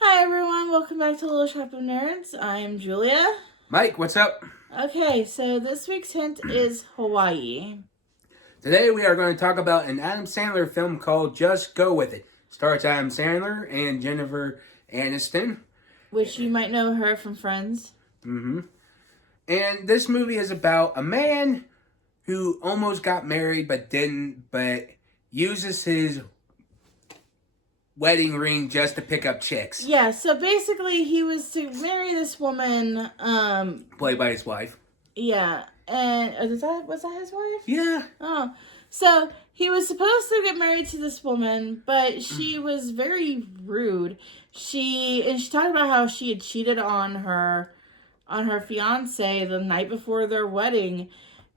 Hi everyone, welcome back to Little Shop of Nerds. I'm Julia. Mike, what's up? Okay, so this week's hint is Hawaii. Today we are going to talk about an Adam Sandler film called Just Go With It. Stars Adam Sandler and Jennifer Aniston. Which you might know her from Friends. Mm-hmm. And this movie is about a man who almost got married but didn't, but uses his wedding ring just to pick up chicks. Yeah, so basically he was to marry this woman, Played by his wife. yeah, and was that his wife? Yeah. Oh. So he was supposed to get married to this woman, but she was very rude. She talked about how she had cheated on her fiance the night before their wedding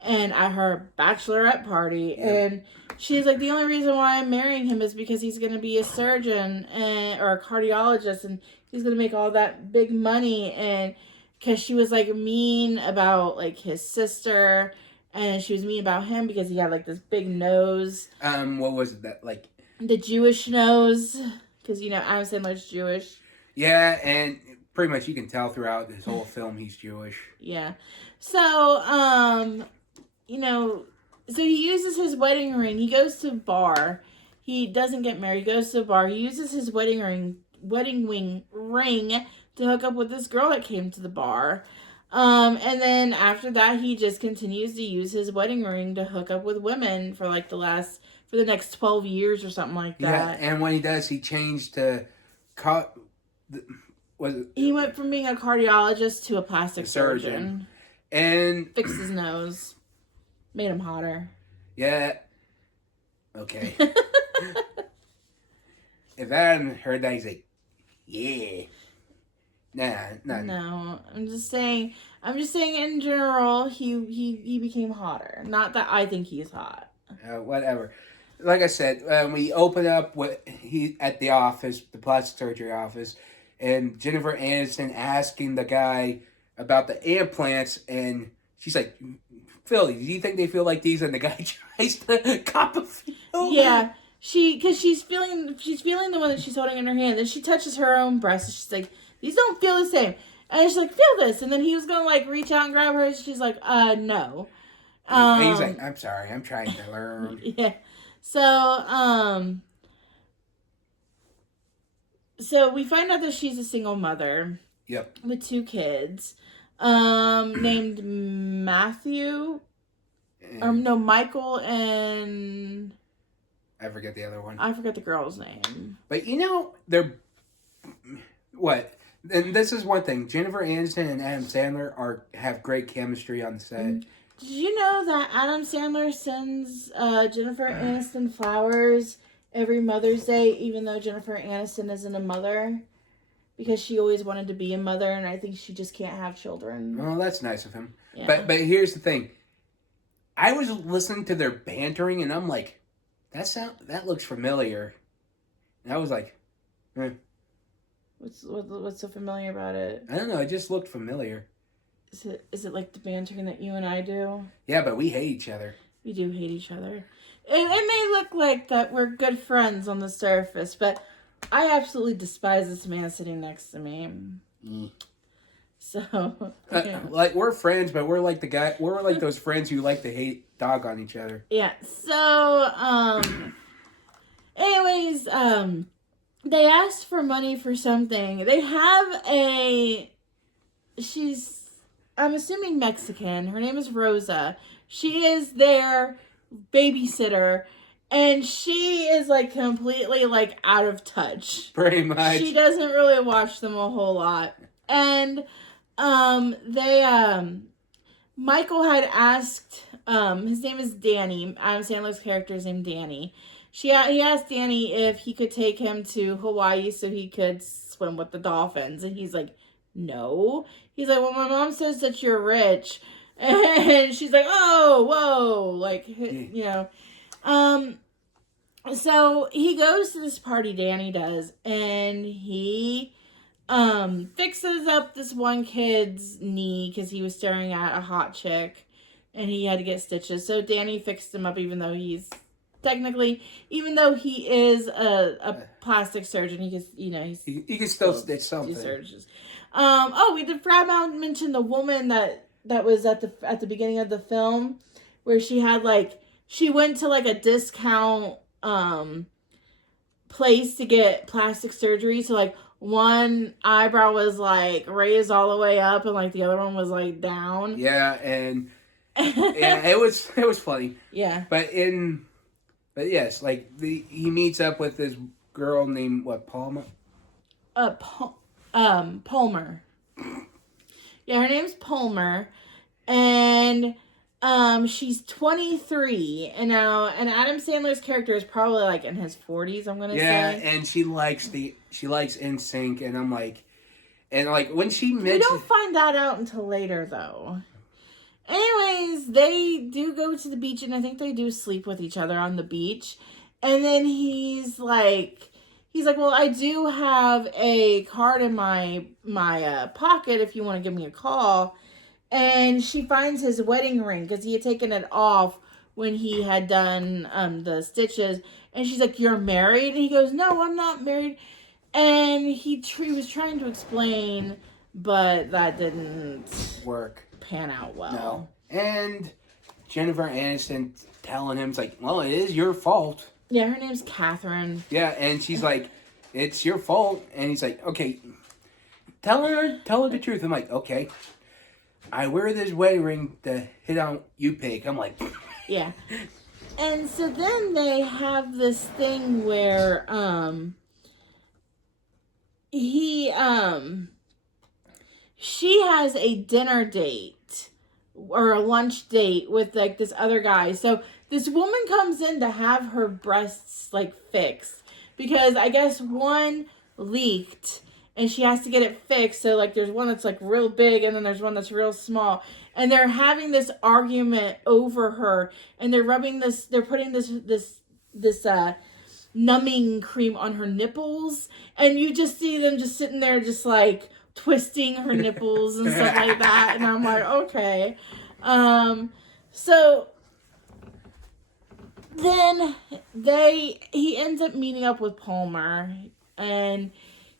and at her bachelorette party. Yeah. And she's like, the only reason why I'm marrying him is because he's going to be a surgeon or a cardiologist, and he's going to make all that big money. And because she was like mean about like his sister, and she was mean about him because he had like this big nose. What was it that like? The Jewish nose, because Adam Sandler's Jewish. Yeah, and pretty much you can tell throughout this whole film he's Jewish. Yeah. So, so he uses his wedding ring. He goes to a bar. He doesn't get married. He goes to a bar. He uses his wedding ring to hook up with this girl that came to the bar. And then after that, he just continues to use his wedding ring to hook up with women for like for the next 12 years or something like that. Yeah, and when he does, he changed to he went from being a cardiologist to a plastic surgeon. And fixed his nose. Made him hotter. Yeah. Okay. If Adam heard that, he's like, yeah. Nah. No, I'm just saying in general, he became hotter. Not that I think he's hot. Whatever. Like I said, we open up at the office, the plastic surgery office, and Jennifer Aniston asking the guy about the implants, and she's like, Philly, do you think they feel like these? And the guy tries to cop a feel. Yeah, because she's feeling the one that she's holding in her hand, and she touches her own breast, and she's like, these don't feel the same. And she's like, feel this, and then he was gonna like reach out and grab her, and she's like, no. And he's like, I'm sorry, I'm trying to learn. Yeah. So we find out that she's a single mother. Yep. With 2 kids. Named Matthew. Michael and... I forget the other one. I forget the girl's name. But they're... What? And this is one thing. Jennifer Aniston and Adam Sandler have great chemistry on the set. Did you know that Adam Sandler sends Jennifer Aniston flowers every Mother's Day, even though Jennifer Aniston isn't a mother? Because she always wanted to be a mother, and I think she just can't have children. Well, that's nice of him. Yeah. But here's the thing. I was listening to their bantering, and I'm like, that looks familiar. And I was like, What's so familiar about it? I don't know. It just looked familiar. Is it like the bantering that you and I do? Yeah, but we hate each other. We do hate each other. It may look like that we're good friends on the surface, but I absolutely despise this man sitting next to me. So, okay. Like we're friends, but we're like those friends who like to hate dog on each other. Yeah. So, anyways, they asked for money for something. They have I'm assuming Mexican. Her name is Rosa. She is their babysitter. And she is, like, completely, like, out of touch. Pretty much. She doesn't really watch them a whole lot. And, Michael had asked, his name is Danny. Adam Sandler's character is named Danny. He asked Danny if he could take him to Hawaii so he could swim with the dolphins. And he's like, no. He's like, well, my mom says that you're rich. And she's like, oh, whoa. Like, so he goes to this party, Danny does, and he fixes up this one kid's knee because he was staring at a hot chick and he had to get stitches. So Danny fixed him up even though he's technically, even though he is a plastic surgeon, he can, He can still stitch something. Surgeons. We did forgot to mention the woman that was at the beginning of the film, where she had she went to a discount place to get plastic surgery. So one eyebrow was raised all the way up, and the other one was down. Yeah, and yeah, it was funny. Yeah. But yes, he meets up with this girl named Palmer. Palmer. Yeah, her name's Palmer, and she's 23, and Adam Sandler's character is probably in his 40s. I'm gonna say. Yeah, and she likes NSYNC, and I'm like, when she mentioned, we don't find that out until later though. Anyways, they do go to the beach, and I think they do sleep with each other on the beach, and then he's like, well, I do have a card in my pocket if you want to give me a call. And she finds his wedding ring because he had taken it off when he had done the stitches. And she's like, "You're married?" And he goes, "No, I'm not married." And he was trying to explain, but that didn't pan out well. No. And Jennifer Aniston telling him, it's like, "Well, it is your fault." Yeah, her name's Catherine. Yeah, and she's like, "It's your fault." And he's like, "Okay, tell her the truth." I'm like, "Okay. I wear this wedding ring to hit on you, pig." I'm like, yeah. And so then they have this thing where she has a dinner date or a lunch date with this other guy. So this woman comes in to have her breasts fixed because I guess one leaked. And she has to get it fixed. So, there's one that's, real big, and then there's one that's real small. And they're having this argument over her. And they're putting this numbing cream on her nipples. And you just see them just sitting there just, twisting her nipples and stuff like that. And I'm like, okay. So then he ends up meeting up with Palmer. And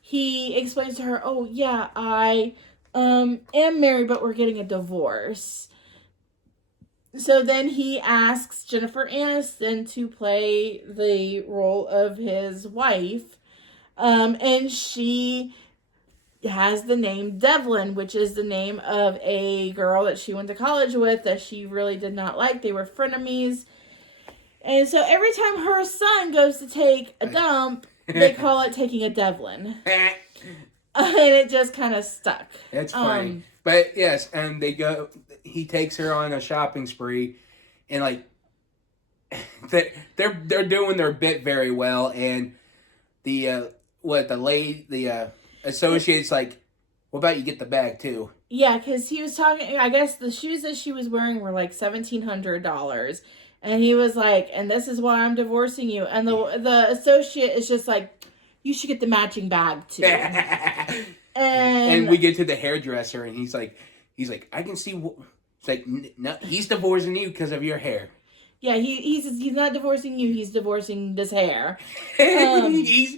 he explains to her, "Oh, yeah, I am married, but we're getting a divorce." So then he asks Jennifer Aniston to play the role of his wife. And she has the name Devlin, which is the name of a girl that she went to college with that she really did not like. They were frenemies. And so every time her son goes to take a dump, they call it taking a Devlin. And it just kind of stuck. That's funny. But yes, and he takes her on a shopping spree, and they're doing their bit very well, and the associate's like, "What about you get the bag too?" Yeah, because he was talking, I guess the shoes that she was wearing were $1,700. And he was like, "And this is why I'm divorcing you." And the associate is just like, "You should get the matching bag too." and we get to the hairdresser, and he's like, "I can see." It's like, "No, he's divorcing you because of your hair." Yeah, he's not divorcing you. He's divorcing this hair. He's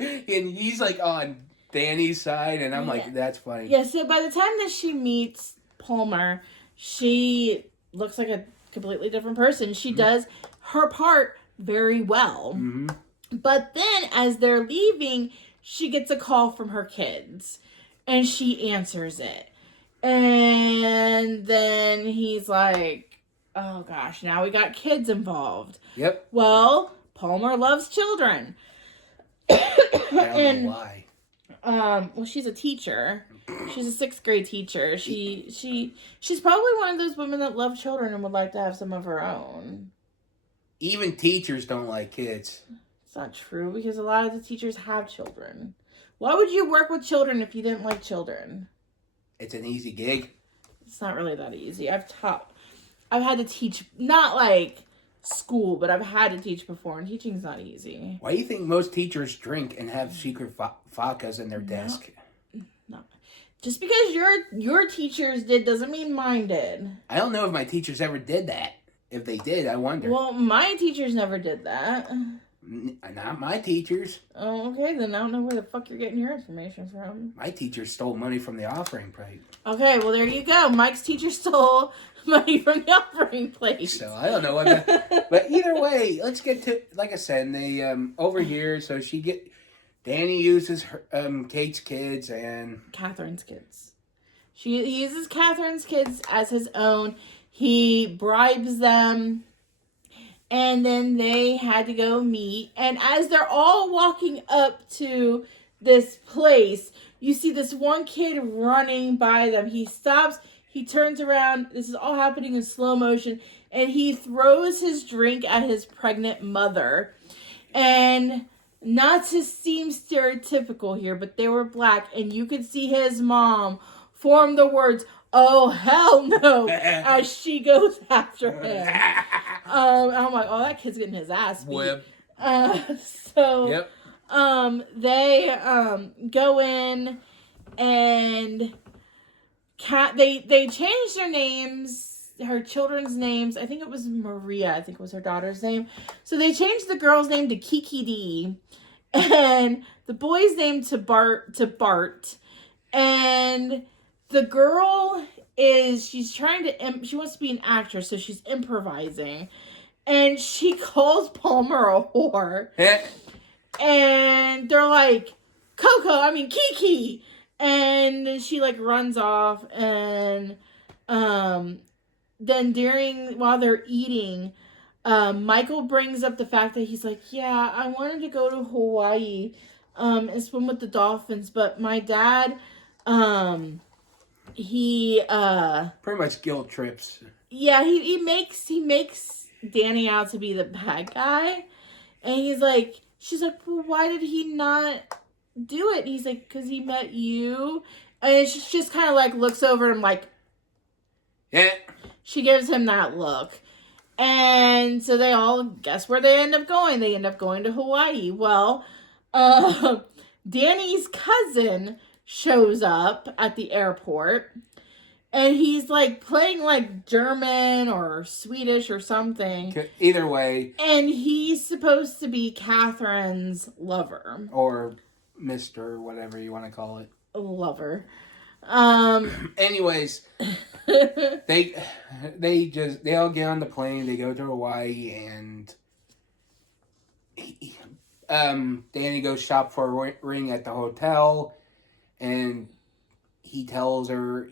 on Danny's side, and I'm like, "That's funny." Yeah. So by the time that she meets Palmer, she looks like a completely different person. She does her part very well. Mm-hmm. But then as they're leaving, she gets a call from her kids and she answers it. And then he's like, "Oh gosh, now we got kids involved." Yep. Well, Palmer loves children. I don't know why. Well, she's a teacher. She's a 6th grade teacher. She's probably one of those women that love children and would like to have some of her own. Even teachers don't like kids. It's not true because a lot of the teachers have children. Why would you work with children if you didn't like children? It's an easy gig. It's not really that easy. I've had to teach, not school, but I've had to teach before, and teaching's not easy. Why do you think most teachers drink and have secret vodkas in their desk? No. Just because your teachers did doesn't mean mine did. I don't know if my teachers ever did that. If they did, I wonder. Well, my teachers never did that. Not my teachers. Oh, okay, then I don't know where the fuck you're getting your information from. My teacher stole money from the offering plate. Okay, well, there you go. Mike's teacher stole money from the offering plate. So, I don't know what but either way, let's get to, like I said, they, over here, so Danny uses her, Kate's kids and... Catherine's kids. He uses Catherine's kids as his own. He bribes them. And then they had to go meet. And as they're all walking up to this place, you see this one kid running by them. He stops. He turns around. This is all happening in slow motion. And he throws his drink at his pregnant mother. And not to seem stereotypical here, but they were black. And you could see his mom form the words, "Oh, hell no," as she goes after him. I'm like, oh, that kid's getting his ass beat. Whip. Yep. They go in and they changed their names, her children's names. I think it was Maria. I think it was her daughter's name. So they changed the girl's name to Kiki D, and the boy's name to Bart, and the girl she wants to be an actress, so she's improvising. And she calls Palmer a whore. And they're like, Kiki! And she, like, runs off. And then while they're eating, Michael brings up the fact that he's like, yeah, I wanted to go to Hawaii and swim with the dolphins, but my dad... he pretty much guilt trips. Yeah, he makes Danny out to be the bad guy, and she's like, well, why did he not do it? And he's like, because he met you, and she just kind of like looks over at him like, yeah. She gives him that look, and so they all guess where they end up going. They end up going to Hawaii. Well, Danny's cousin shows up at the airport, and he's like playing like German or Swedish or something. Either way. And he's supposed to be Catherine's lover. Or Mr. whatever you want to call it. Lover. Anyways, they all get on the plane, they go to Hawaii, and Danny goes shop for a ring at the hotel. And he tells her,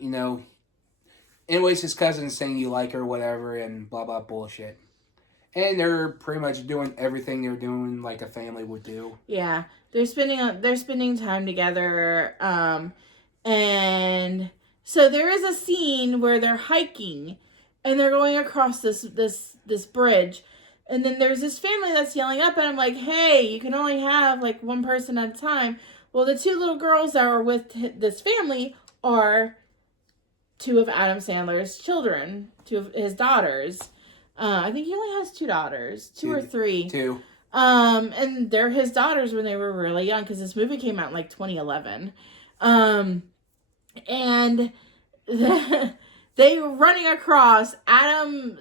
anyways, his cousin's saying you like her, whatever, and blah, blah, bullshit. And they're pretty much doing everything they're doing like a family would do. Yeah, they're spending time together. And so there is a scene where they're hiking, and they're going across this bridge. And then there's this family that's yelling up at him like, hey, you can only have like one person at a time. Well, the two little girls that are with this family are two of Adam Sandler's children, two of his daughters. I think he only has two daughters, two or three. Two. And they're his daughters when they were really young, because this movie came out in like 2011. And they were running across. Adam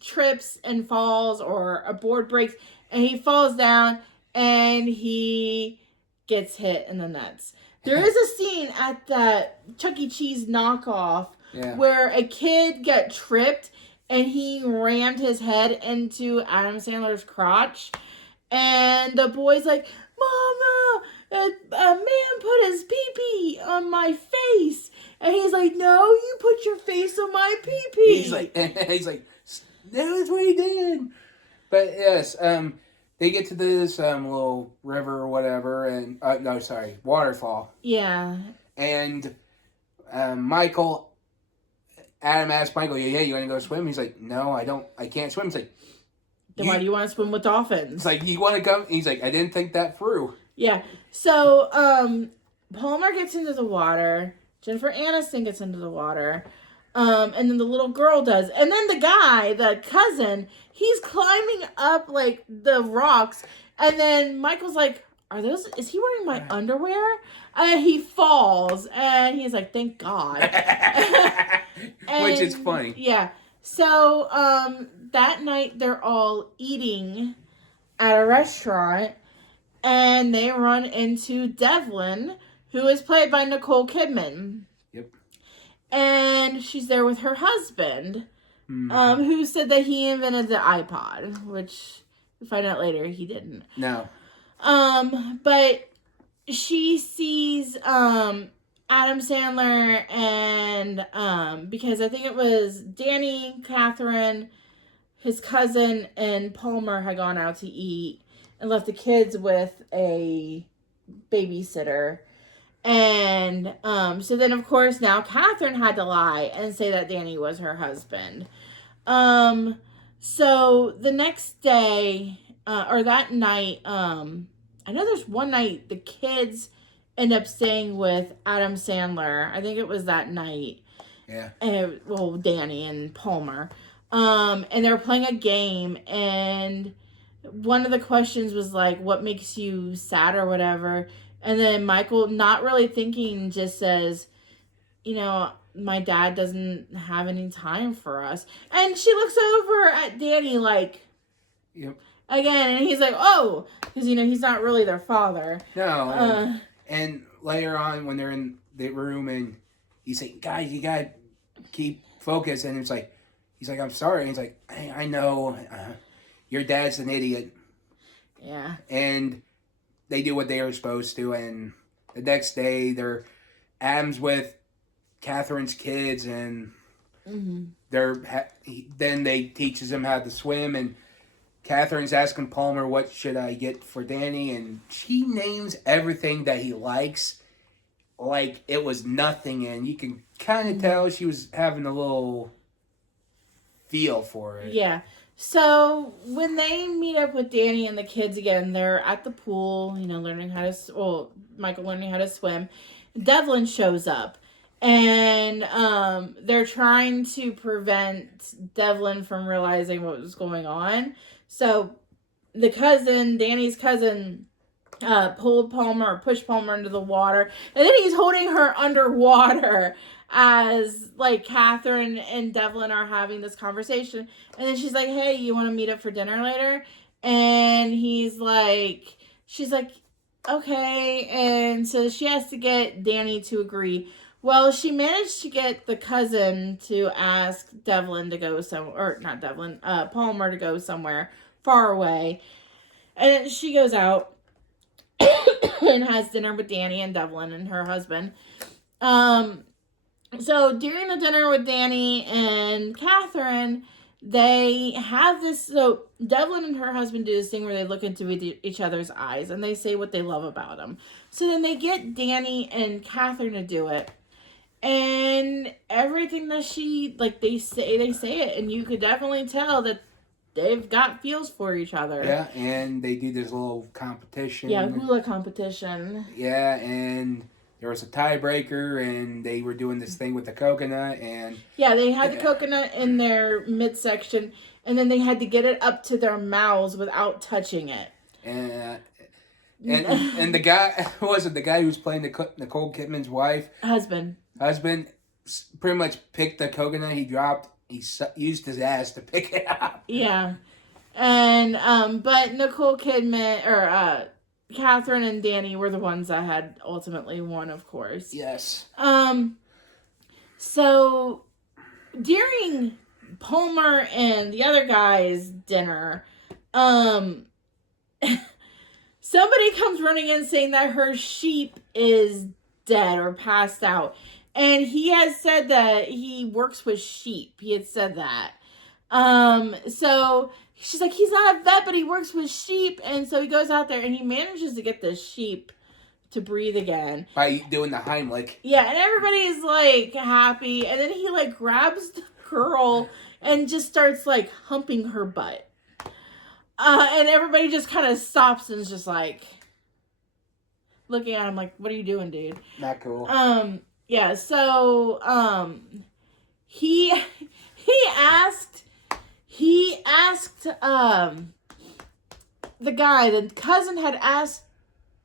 trips and falls, or a board breaks, and he falls down, and he gets hit in the nuts. There is a scene at that Chuck E. Cheese knockoff where a kid got tripped and he rammed his head into Adam Sandler's crotch. And the boy's like, Mama, a man put his pee-pee on my face. And he's like, no, you put your face on my pee-pee. He's like, that's what he did. But yes, they get to this little river or whatever, and waterfall. Yeah. And Adam asks Michael, "Yeah, you want to go swim?" He's like, "No, I can't swim." He's like, then why do you want to swim with dolphins? It's like, you want to come? He's like, I didn't think that through. Yeah. So Palmer gets into the water. Jennifer Aniston gets into the water. And then the little girl does. And then the guy, the cousin, he's climbing up, like, the rocks. And then Michael's like, is he wearing my underwear? And he falls. And he's like, thank God. Which is funny. Yeah. So, that night they're all eating at a restaurant, and they run into Devlin, who is played by Nicole Kidman. Yep. And she's there with her husband, who said that he invented the iPod, which we find out later he didn't. No. But she sees Adam Sandler and because I think it was Danny, Catherine, his cousin, and Palmer had gone out to eat and left the kids with a babysitter. And so then, of course, now Catherine had to lie and say that Danny was her husband. So the next day, or that night, I know there's one night the kids end up staying with Adam Sandler. I think it was that night. Yeah. Well, Danny and Palmer. And they were playing a game, and one of the questions was like, what makes you sad or whatever? And then Michael, not really thinking, just says, you know, my dad doesn't have any time for us. And she looks over at Danny like, yep. Again, and he's like, oh, because, you know, he's not really their father. No. And later on, when they're in the room and he's like, guys, you got to keep focused. And it's like, he's like, I'm sorry. And he's like, I know your dad's an idiot. Yeah. And they do what they are supposed to, and the next day Adam's with Catherine's kids, and then they teaches him how to swim, and Catherine's asking Palmer, what should I get for Danny, and she names everything that he likes like it was nothing, and you can kind of tell she was having a little feel for it. Yeah. So when they meet up with Danny and the kids again, they're at the pool, you know, Michael learning how to swim. Devlin shows up, and they're trying to prevent Devlin from realizing what was going on. So Danny's cousin, pushed Palmer into the water, and then he's holding her underwater as like Catherine and Devlin are having this conversation. And then she's like, hey, you want to meet up for dinner later? And she's like, okay. And so she has to get Danny to agree. Well, she managed to get the cousin to ask Devlin to go Palmer to go somewhere far away. And then she goes out and has dinner with Danny and Devlin and her husband. So during the dinner with Danny and Catherine, they have this, so Devlin and her husband do this thing where they look into each other's eyes and they say what they love about them. So then they get Danny and Catherine to do it. And everything that they say it, and you could definitely tell that they've got feels for each other. Yeah, and they do this little competition. Yeah, hula competition. Yeah, and there was a tiebreaker, and they were doing this thing with the coconut, and... Yeah, they had the coconut in their midsection, and then they had to get it up to their mouths without touching it. And the guy, the guy who was playing Nicole Kidman's wife? Husband, pretty much picked the coconut he dropped. He used his ass to pick it up. Yeah. And, but Nicole Kidman, or, Catherine and Danny were the ones that had ultimately won, of course. Yes. So during Palmer and the other guy's dinner, somebody comes running in saying that her sheep is dead or passed out. And he has said that he works with sheep. He had said that. So she's like, he's not a vet, but he works with sheep. And so he goes out there and he manages to get the sheep to breathe again. By doing the Heimlich. Yeah, and everybody's like happy. And then he like grabs the girl and just starts like humping her butt. And everybody just kind of stops and is just like looking at him like, what are you doing, dude? Not cool. Yeah, so he asked the cousin had asked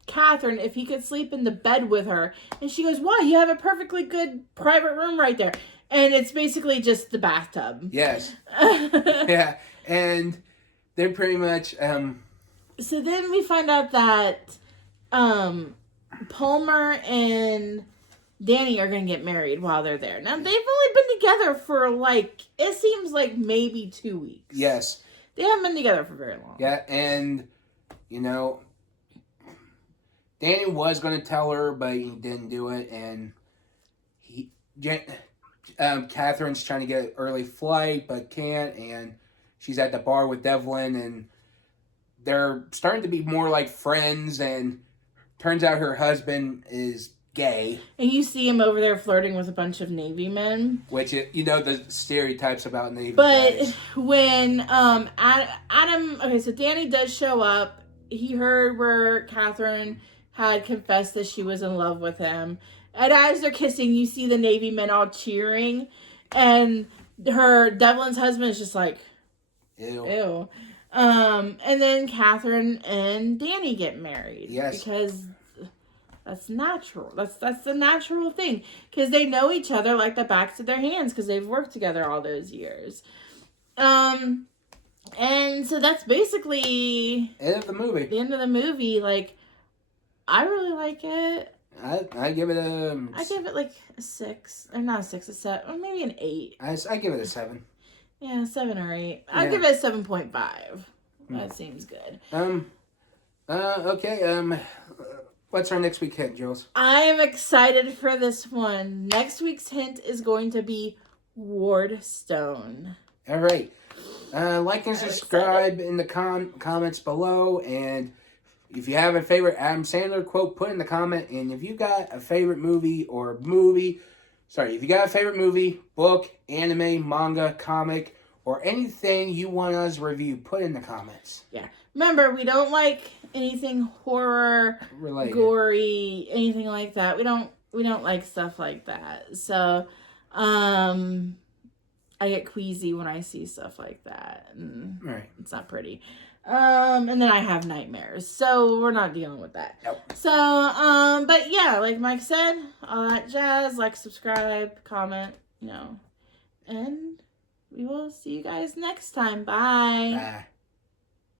Catherine if he could sleep in the bed with her, and she goes, why? You have a perfectly good private room right there. And it's basically just the bathtub. Yes. Yeah. And they're pretty much So then we find out that Palmer and Danny are going to get married while they're there. Now, they've only been together for, it seems like maybe 2 weeks. Yes. They haven't been together for very long. Yeah, and, Danny was going to tell her, but he didn't do it, and Catherine's trying to get an early flight, but can't, and she's at the bar with Devlin, and they're starting to be more like friends, and turns out her husband is gay. And you see him over there flirting with a bunch of Navy men. Which, the stereotypes about Navy But guys. when Adam... Okay, so Danny does show up. He heard where Catherine had confessed that she was in love with him. And as they're kissing, you see the Navy men all cheering. And Devlin's husband is just like... Ew. Ew. And then Catherine and Danny get married. Yes. Because that's natural. That's the natural thing. Because they know each other like the backs of their hands because they've worked together all those years. And so that's basically End of the movie. the end of the movie. I really like it. I give it a... I give it a 6. Or not a 6, a 7. Or maybe an 8. I give it a 7. Yeah, 7 or 8. I'll Yeah. give it a 7.5. That seems good. Okay, what's our next week hint, Jules? I am excited for this one. Next week's hint is going to be Ward Stone. All right. Like and subscribe in the comments below, and if you have a favorite Adam Sandler quote, put in the comment, and if you got a favorite movie, book, anime, manga, comic, or anything you want us to review, put in the comments. Yeah. Remember, we don't like anything horror, Related. gory, anything like that. We don't like stuff like that. So, I get queasy when I see stuff like that. And Right. it's not pretty. And then I have nightmares. So we're not dealing with that. Yep. So, but yeah, like Mike said, all that jazz, subscribe, comment, and we will see you guys next time. Bye. Bye.